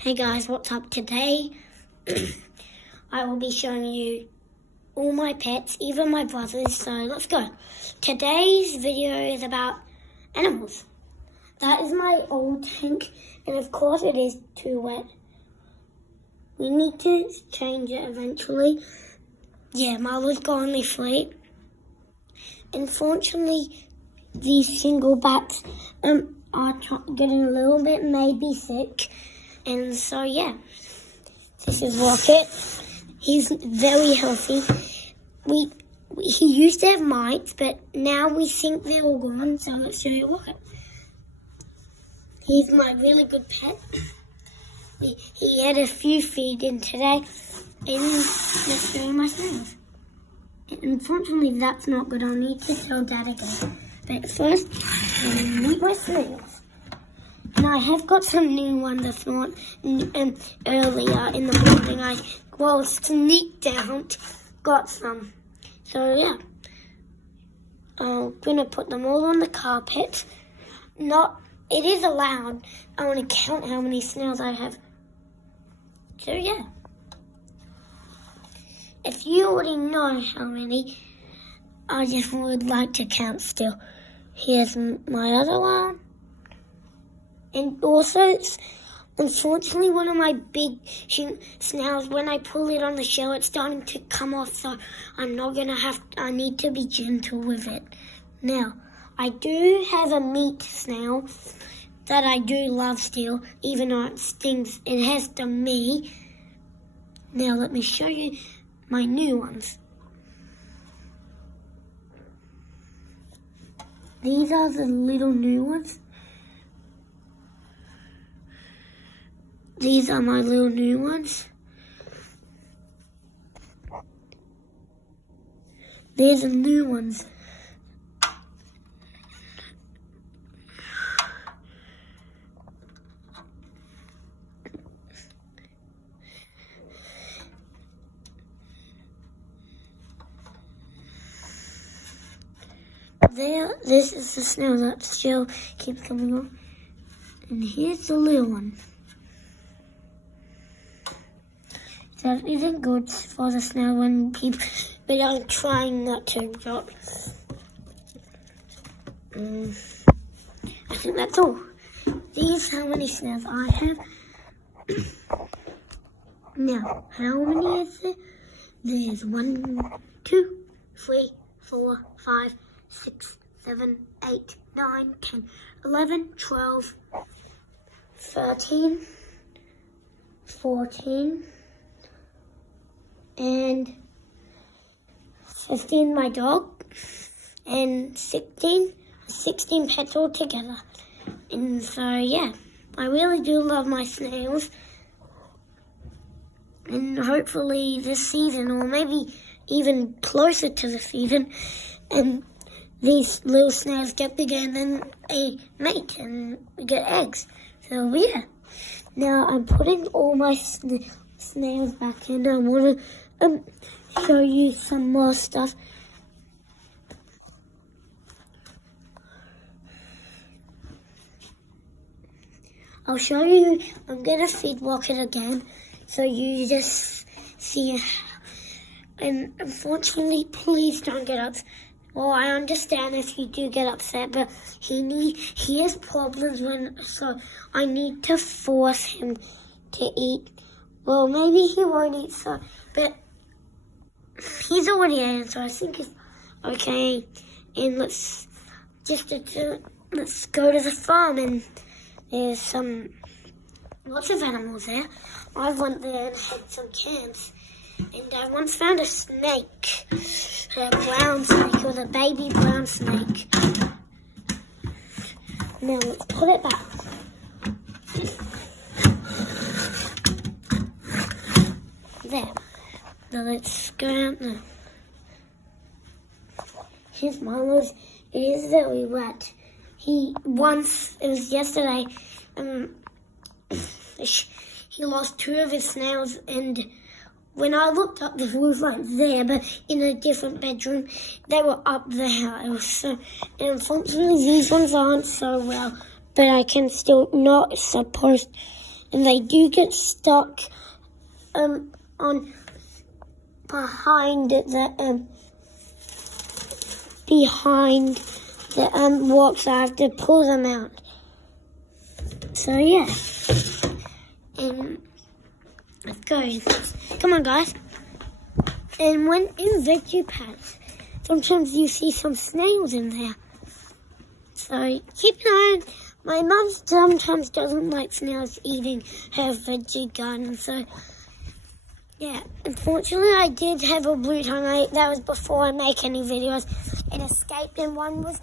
Hey guys, what's up? Today I will be showing you all my pets, even my brothers, so let's go. Today's video is about animals. That is my old tank, and of course it is too wet. We need to change it eventually. Yeah, Marla's got on my fleet. Unfortunately, these single bats are getting a little bit maybe sick. And so, yeah, this is Rocket. He's very healthy. He used to have mites, but now we think they're all gone, so let's show you Rocket. He's my really good pet. He had a few feed in today, and let's show you my snails. Unfortunately, that's not good. I'll need to tell Dad again. But first, meet my snails. And I have got some new ones I thought earlier in the morning. I sneaked out, got some. So yeah, I'm gonna put them all on the carpet. It is allowed. I want to count how many snails I have. So yeah, if you already know how many, I just would like to count still. Here's my other one. And also, unfortunately, one of my big snails, when I pull it on the shell, it's starting to come off, so I need to be gentle with it. Now, I do have a meat snail that I do love still, even though it stings. It has stung me. Now, let me show you my new ones. These are the little new ones. These are my little new ones. There's the new ones. This is the snail that still keeps coming on. And here's the little one. That isn't good for the snail when people, but I'm trying not to drop. I think that's all. These how many snails I have. Now, how many is there? There's 1, 2, 3, 4, 5, 6, 7, 8, 9, 10, 11, 12, 13, 14, and 15 my dog, and 16 pets all together. And so yeah, I really do love my snails, and hopefully this season, or maybe even closer to the season, and these little snails get bigger and then a mate and we get eggs. So yeah, now I'm putting all my snails back in. I want to show you some more stuff. I'll show you, I'm going to feed Rocket again, so you just see. And unfortunately, please don't get upset. Well, I understand if you do get upset, but he has problems so I need to force him to eat. Well, maybe he won't eat, but he's already eaten, so I think it's okay. And let's go to the farm, and there's lots of animals there. I went there and had some cans, and I once found a snake, a brown snake, or the baby brown snake. Now let's put it back. There. Now let's go out now. Here's Marlo's. It is very wet. It was yesterday, he lost 2 of his snails, and when I looked up, the roof right there, but in a different bedroom, they were up there. And unfortunately, these ones aren't so well, but I can still not supposed and they do get stuck on behind the rocks. I have to pull them out. So yeah, and let's go. Come on, guys. And when in veggie packs, sometimes you see some snails in there. So keep an eye on. My mum sometimes doesn't like snails eating her veggie garden. So yeah, unfortunately I did have a blue tongue. That was before I make any videos. It escaped, and one was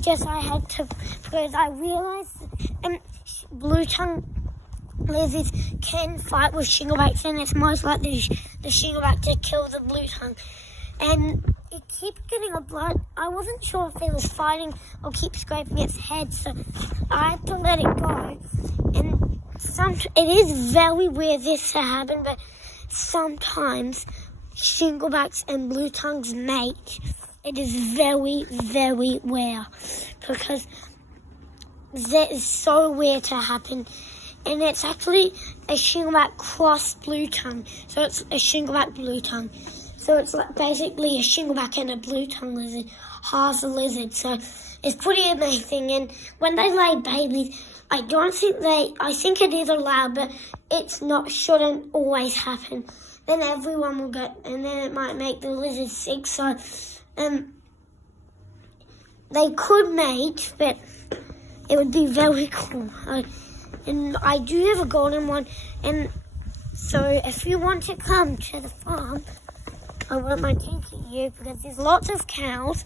just I had to, because I realised blue tongue lizards can fight with shinglebacks, and it's most likely the shingleback to kill the blue tongue. And it keeps getting a blood. I wasn't sure if it was fighting or keep scraping its head, so I had to let it go. And it is very weird this to happen, but sometimes shinglebacks and blue tongues mate. It is very, very rare, because that is so weird to happen. And it's actually a shingleback cross blue tongue. So it's a shingleback blue tongue. So it's like basically a shingleback and a blue tongue lizard, half a lizard. So it's pretty amazing. And when they lay babies, I think it is allowed, but it's not, shouldn't always happen. Then everyone will get, and then it might make the lizard sick. So they could mate, but it would be very cool. And I do have a golden one, and so if you want to come to the farm, I won't mind taking you, because there's lots of cows,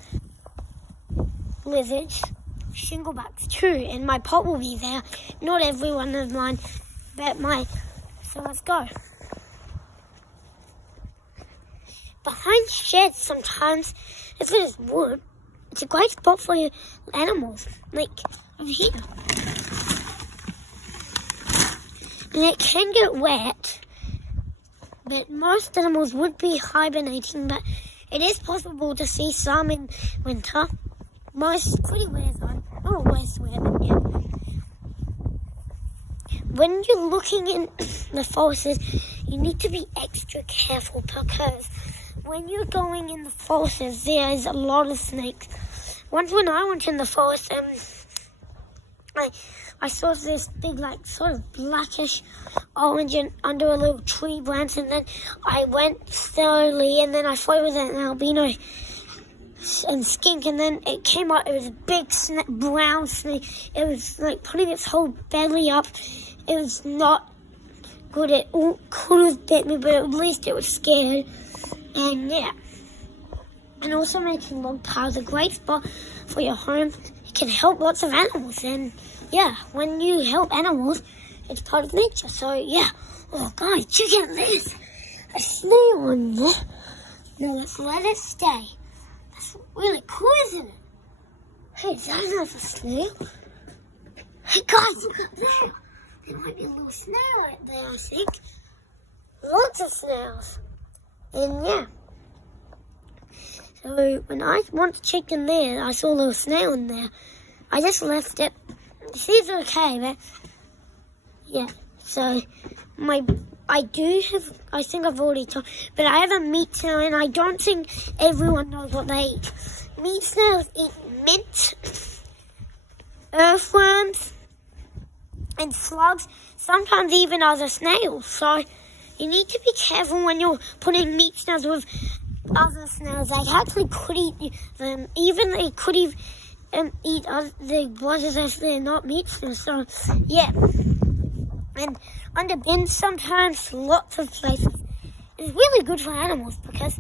lizards, shinglebacks too, and my pot will be there. Not every one of mine, but so let's go. Behind sheds sometimes, if it is wood, it's a great spot for your animals, like over here. And it can get wet, but most animals would be hibernating, but it is possible to see some in winter. Most pretty rare though, not always rare, but yeah. When you're looking in the forests, you need to be extra careful, because when you're going in the forests, there's a lot of snakes. Once when I went in the forest, I saw this big, like, sort of blackish orange under a little tree branch, and then I went slowly, and then I thought it was an albino and skink, and then it came out. It was a big brown snake. It was like putting its whole belly up. It was not good. It could have bit me, but at least it was scared. And yeah, and also making log piles a great spot for your home. It can help lots of animals, and yeah, when you help animals, it's part of nature. So yeah. Oh guys, check out this. A snail on there. Now let's let it stay. That's really cool, isn't it? Hey, that's not a snail. Hey guys, look up there. There might be a little snail right there, I think. Lots of snails. And yeah. So when I want to check in there, I saw a little snail in there. I just left it. It seems okay, but yeah. So I think I've already told, but I have a meat snail, and I don't think everyone knows what they eat. Meat snails eat mint, earthworms, and slugs, sometimes even other snails. So you need to be careful when you're putting meat snails with other snails. They actually could eat them. Even they could eat the brothers if they're not meat snails. So yeah. And under bins sometimes, lots of places. It's really good for animals, because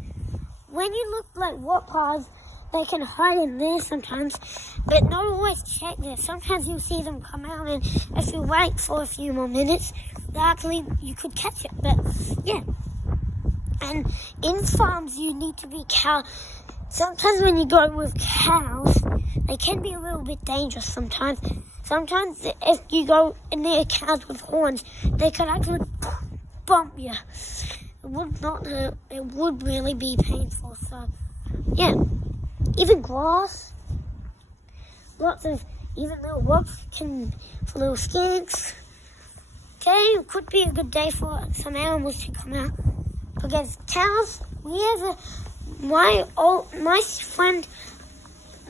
when you look like rock piles, they can hide in there sometimes, but not always check there. Sometimes you'll see them come out, and if you wait for a few more minutes, actually you could catch it. But yeah, and in farms you need to be careful. Sometimes when you go with cows, they can be a little bit dangerous sometimes. Sometimes if you go near cows with horns, they could actually bump you. It would not hurt. It would really be painful. So yeah, even grass, lots of even little rocks for little skinks today could be a good day for some animals to come out. Because cows, my friend,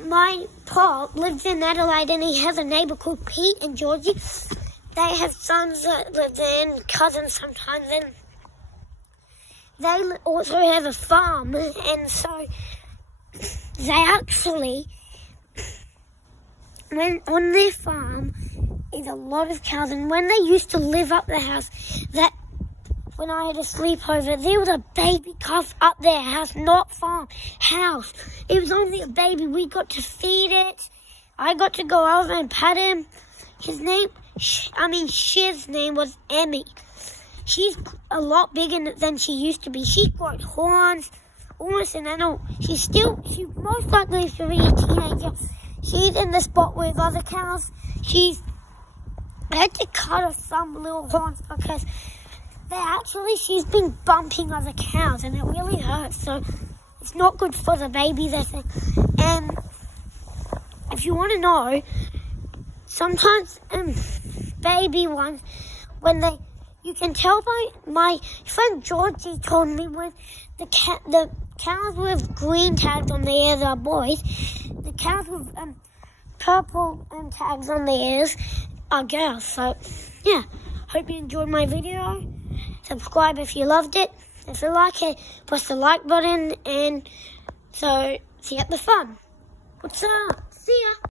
my Paul lives in Adelaide and he has a neighbour called Pete and Georgie. They have sons that live there and cousins sometimes, and they also have a farm, and so they actually, on their farm is a lot of cows, and when they used to live up the house, that when I had a sleepover, there was a baby calf up their house, not farm, house. It was only a baby. We got to feed it. I got to go over and pet him. She's name was Emmy. She's a lot bigger than she used to be. She's got horns, almost an adult. She most likely should be a teenager. She's in the spot with other cows. I had to cut off some little horns because she's been bumping other cows and it really hurts. So it's not good for the babies, I think. And if you want to know, sometimes baby ones, you can tell by my friend Georgie told me when the cows with green tags on the ears are boys, the cows with purple tags on the ears are girls. So yeah, hope you enjoyed my video. Subscribe if you loved it. If you like it, press the like button, and so see you at the fun. What's up? See ya.